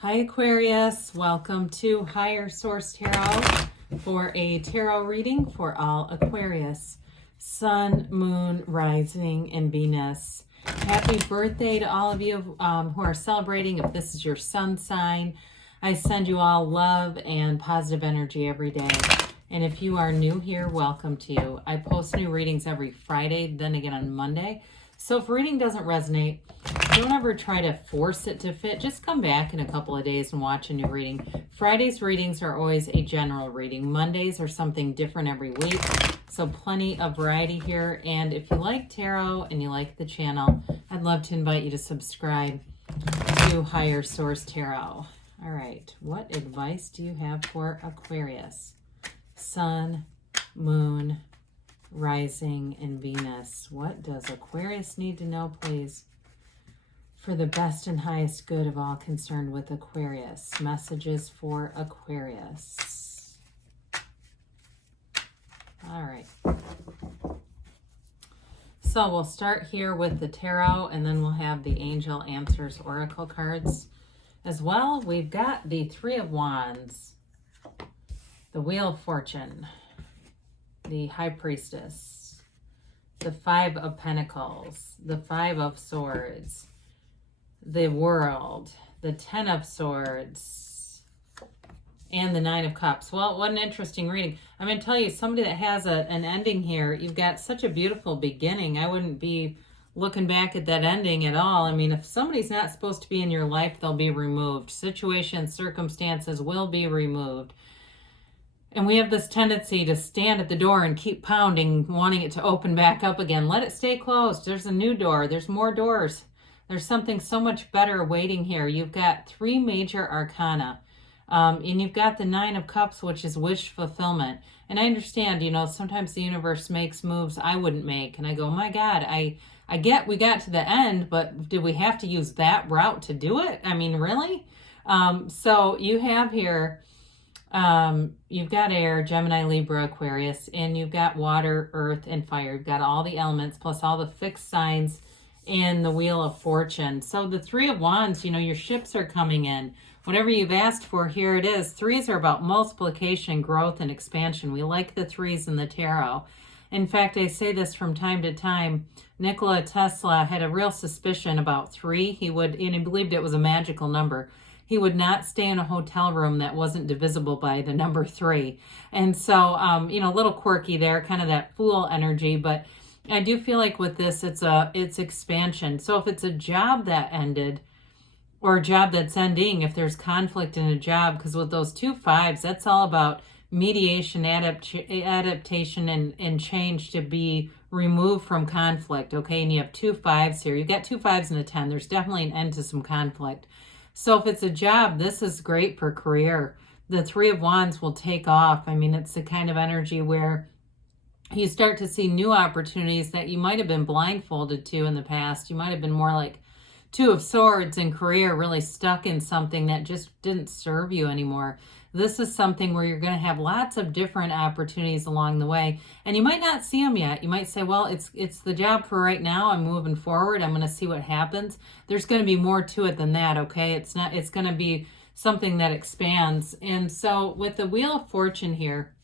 Hi Aquarius, welcome to Higher Source Tarot for a tarot reading for all Aquarius, Sun, Moon, Rising, and Venus. Happy birthday to all of you who are celebrating. If this is your sun sign, I send you all love and positive energy every day. And if you are new here, welcome to you. I post new readings every Friday, then again on Monday. So if reading doesn't resonate, don't ever try to force it to fit. Just come back in a couple of days and watch a new reading. Friday's readings are always a general reading. Mondays are something different every week. So plenty of variety here. And if you like tarot and you like the channel, I'd love to invite you to subscribe to Higher Source Tarot. All right, what advice do you have for Aquarius? Sun, Moon, Rising, and Venus. What does Aquarius need to know, please? For the best and highest good of all concerned with Aquarius. Messages for Aquarius. All right. So we'll start here with the tarot, and then we'll have the Angel Answers Oracle cards as well. We've got the Three of Wands, the Wheel of Fortune, the High Priestess, the Five of Pentacles, the Five of Swords, the World, the Ten of Swords, and the Nine of Cups. Well, what an interesting reading. I'm going to tell you, somebody that has an ending here, you've got such a beautiful beginning. I wouldn't be looking back at that ending at all. I mean, if somebody's not supposed to be in your life, they'll be removed. Situations, circumstances will be removed. And we have this tendency to stand at the door and keep pounding, wanting it to open back up again. Let it stay closed. There's a new door. There's more doors. There's something so much better waiting here. You've got three major arcana. And you've got the Nine of Cups, which is wish fulfillment. And I understand, you know, sometimes the universe makes moves I wouldn't make. And I go, my God, I get we got to the end, but did we have to use that route to do it? I mean, really? So you have here... you've got air, Gemini, Libra, Aquarius, and you've got water, earth, and fire. You've got all the elements plus all the fixed signs in the Wheel of Fortune. So the Three of Wands, you know, your ships are coming in. Whatever you've asked for, here it is. Threes are about multiplication, growth, and expansion. We like the threes in the tarot. In fact, I say this from time to time. Nikola Tesla had a real suspicion about three. He believed it was a magical number. He would not stay in a hotel room that wasn't divisible by the number three. And so, you know, a little quirky there, kind of that fool energy. But I do feel like with this, it's expansion. So if it's a job that ended or a job that's ending, if there's conflict in a job, because with those two fives, that's all about mediation, adaptation, and change to be removed from conflict. Okay, and you have two fives here. You've got two fives and a 10. There's definitely an end to some conflict. So if it's a job, this is great for career. The Three of Wands will take off. I mean, it's the kind of energy where you start to see new opportunities that you might have been blindfolded to in the past. You might have been more like Two of Swords in career, really stuck in something that just didn't serve you anymore. This is something where you're going to have lots of different opportunities along the way, and you might not see them yet. You might say, well, it's the job for right now. I'm moving forward. I'm going to see what happens. There's going to be more to it than that, okay? It's going to be something that expands. And so with the Wheel of Fortune here,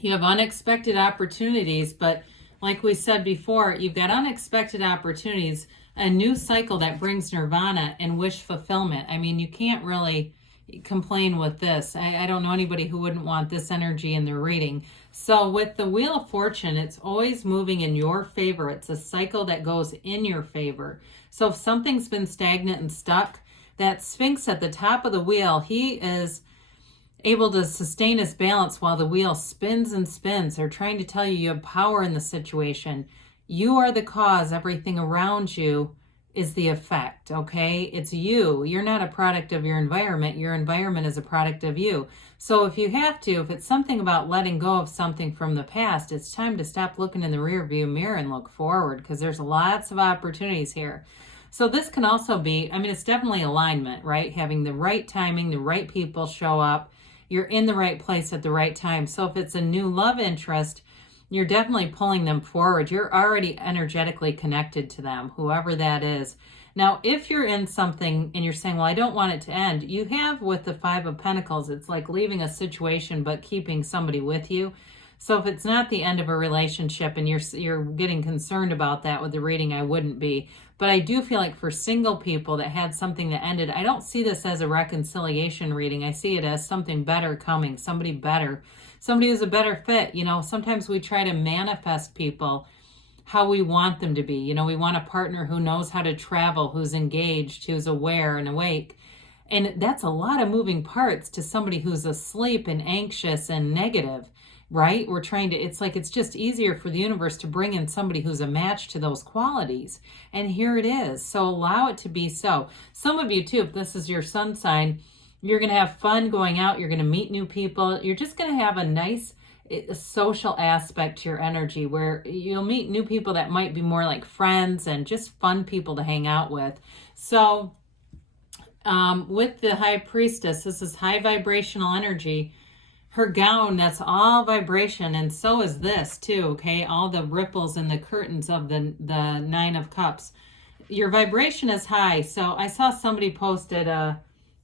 you have unexpected opportunities, but like we said before, you've got unexpected opportunities, a new cycle that brings nirvana and wish fulfillment. I mean, you can't really complain with this. I don't know anybody who wouldn't want this energy in their reading. So with the Wheel of Fortune, it's always moving in your favor. It's a cycle that goes in your favor. So if something's been stagnant and stuck, that Sphinx at the top of the wheel, he is able to sustain his balance while the wheel spins and spins. They're trying to tell you you have power in the situation. You are the cause. Everything around you is the effect, okay? It's you. You're not a product of your environment. Your environment is a product of you. So if you have to, if it's something about letting go of something from the past, it's time to stop looking in the rear view mirror and look forward, because there's lots of opportunities here. So this can also be, I mean, it's definitely alignment, right? Having the right timing, the right people show up. You're in the right place at the right time. So if it's a new love interest, you're definitely pulling them forward. You're already energetically connected to them, whoever that is. Now, if you're in something and you're saying, well, I don't want it to end, you have with the Five of Pentacles, it's like leaving a situation but keeping somebody with you. So if it's not the end of a relationship and you're getting concerned about that with the reading, I wouldn't be. But I do feel like for single people that had something that ended, I don't see this as a reconciliation reading. I see it as something better coming, somebody better, somebody who's a better fit. You know, sometimes we try to manifest people how we want them to be. You know, we want a partner who knows how to travel, who's engaged, who's aware and awake. And that's a lot of moving parts to somebody who's asleep and anxious and negative, right? We're trying to, it's like, it's just easier for the universe to bring in somebody who's a match to those qualities. And here it is. So allow it to be so. Some of you too, if this is your sun sign, you're going to have fun going out. You're going to meet new people. You're just going to have a nice social aspect to your energy where you'll meet new people that might be more like friends and just fun people to hang out with. So with the High Priestess, this is high vibrational energy. Her gown, that's all vibration, and so is this too, okay? All the ripples and the curtains of the Nine of Cups. Your vibration is high. So I saw somebody posted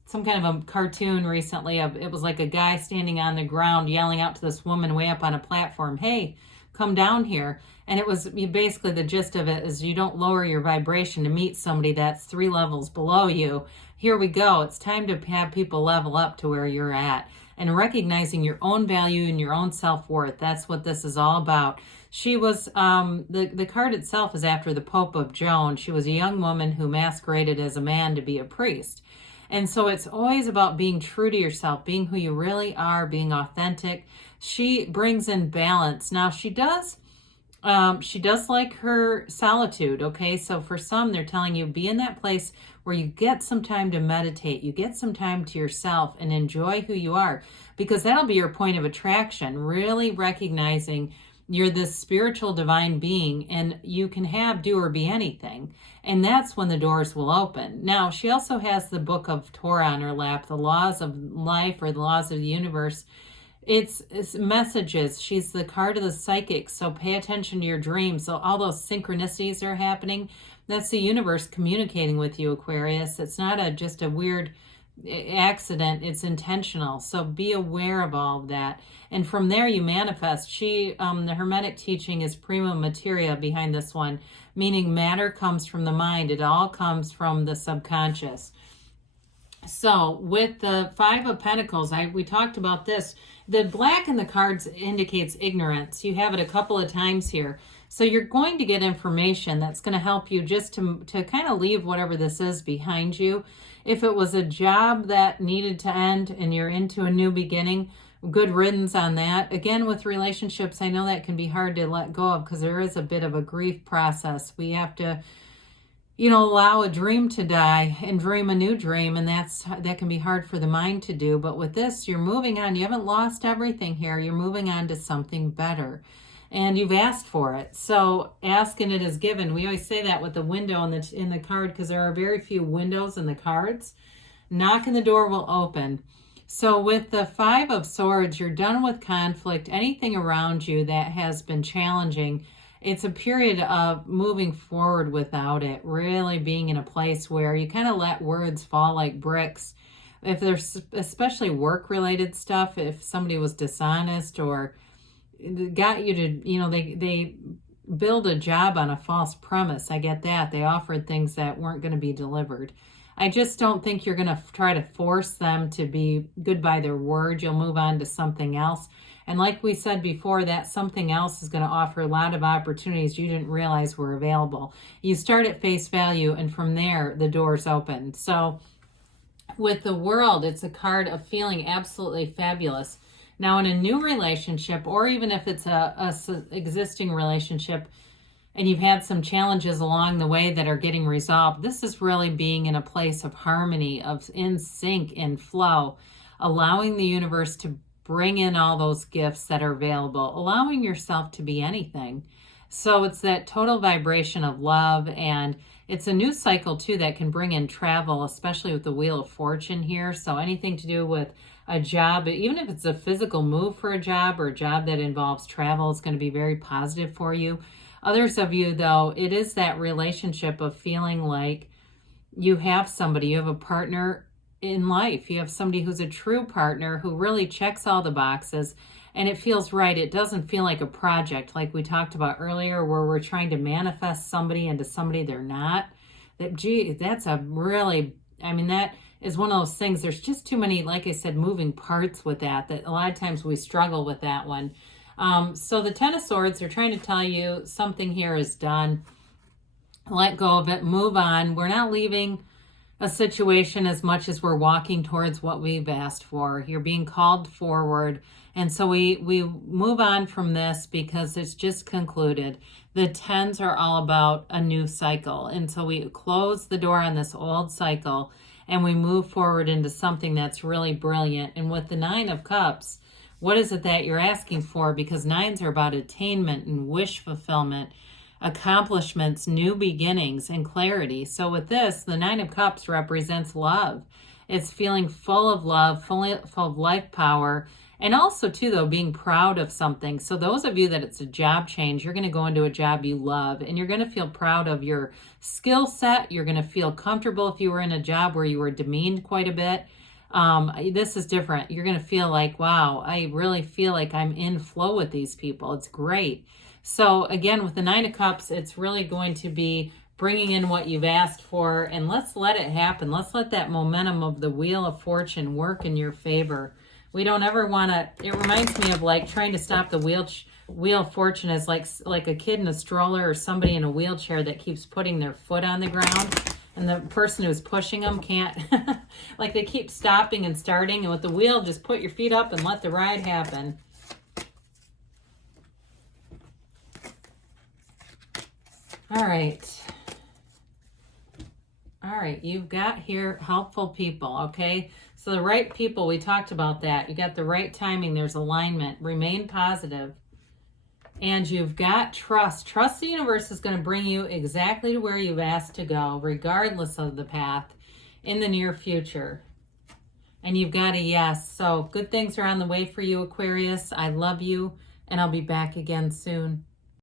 some kind of a cartoon recently of, it was like a guy standing on the ground yelling out to this woman way up on a platform, hey, come down here. And it was basically, the gist of it is you don't lower your vibration to meet somebody that's 3 levels below you. Here we go. It's time to have people level up to where you're at and recognizing your own value and your own self-worth. That's what this is all about. She was, the card itself is after the Pope of Joan. She was a young woman who masqueraded as a man to be a priest. And so it's always about being true to yourself, being who you really are, being authentic. She brings in balance. Now she does like her solitude, okay? So for some, they're telling you, be in that place where you get some time to meditate, you get some time to yourself and enjoy who you are, because that'll be your point of attraction, really recognizing you're this spiritual divine being and you can have, do, or be anything. And that's when the doors will open. Now, she also has the Book of Torah on her lap, the laws of life or the laws of the universe. It's messages. She's the card of the psychic. So pay attention to your dreams. So all those synchronicities are happening. That's the universe communicating with you, Aquarius. It's not just a weird accident. It's intentional. So be aware of all of that. And from there you manifest. The Hermetic teaching is prima materia behind this one, meaning matter comes from the mind. It all comes from the subconscious. So with the Five of Pentacles, we talked about this. The black in the cards indicates ignorance. You have it a couple of times here. So you're going to get information that's going to help you just to kind of leave whatever this is behind you. If it was a job that needed to end and you're into a new beginning, good riddance on that. Again, with relationships, I know that can be hard to let go of because there is a bit of a grief process. We have to, allow a dream to die and dream a new dream, and that can be hard for the mind to do. But with this, you're moving on. You haven't lost everything here. You're moving on to something better, and you've asked for it. So asking it is given. We always say that with the window in the card because there are very few windows in the cards. Knock and the door will open. So with the Five of Swords, you're done with conflict. Anything around you that has been challenging, it's a period of moving forward without it, really being in a place where you kind of let words fall like bricks. If there's especially work-related stuff, if somebody was dishonest or got you to, they build a job on a false premise. I get that. They offered things that weren't going to be delivered. I just don't think you're going to try to force them to be good by their word. You'll move on to something else. And like we said before, that something else is going to offer a lot of opportunities you didn't realize were available. You start at face value, and from there, the doors open. So with the World, it's a card of feeling absolutely fabulous. Now, in a new relationship, or even if it's a existing relationship, and you've had some challenges along the way that are getting resolved, this is really being in a place of harmony, of in sync, in flow, allowing the universe to bring in all those gifts that are available, allowing yourself to be anything. So it's that total vibration of love, and it's a new cycle too that can bring in travel, especially with the Wheel of Fortune here. So anything to do with a job, even if it's a physical move for a job or a job that involves travel, is going to be very positive for you. Others of you, though, it is that relationship of feeling like you have somebody, you have a partner in life. You have somebody who's a true partner who really checks all the boxes, and it feels right. It doesn't feel like a project like we talked about earlier where we're trying to manifest somebody into somebody they're not. That's a really, I mean, that is one of those things. There's just too many, like I said, moving parts with that a lot of times we struggle with that one. So the Ten of Swords, they're trying to tell you something here is done. Let go of it, move on. We're not leaving a situation as much as we're walking towards what we've asked for. You're being called forward. And so we move on from this because it's just concluded. The tens are all about a new cycle. And so we close the door on this old cycle and we move forward into something that's really brilliant. And with the Nine of Cups, what is it that you're asking for? Because nines are about attainment and wish fulfillment, accomplishments, new beginnings, and clarity. So with this, the Nine of Cups represents love. It's feeling full of love, full of life power, and also, too, though, being proud of something. So those of you that it's a job change, you're going to go into a job you love, and you're going to feel proud of your skill set. You're going to feel comfortable if you were in a job where you were demeaned quite a bit. This is different. You're going to feel like, wow, I really feel like I'm in flow with these people. It's great. So again, with the Nine of Cups, it's really going to be bringing in what you've asked for, and let's let it happen. Let's let that momentum of the Wheel of Fortune work in your favor. We don't ever want to, it reminds me of like trying to stop the Wheel of Fortune as like a kid in a stroller or somebody in a wheelchair that keeps putting their foot on the ground, and the person who's pushing them can't, like they keep stopping and starting, and with the wheel, just put your feet up and let the ride happen. All right. All right, you've got here helpful people, okay? So the right people, we talked about that. You got the right timing. There's alignment. Remain positive. And you've got trust. Trust the universe is going to bring you exactly to where you've asked to go, regardless of the path, in the near future. And you've got a yes. So good things are on the way for you, Aquarius. I love you, and I'll be back again soon.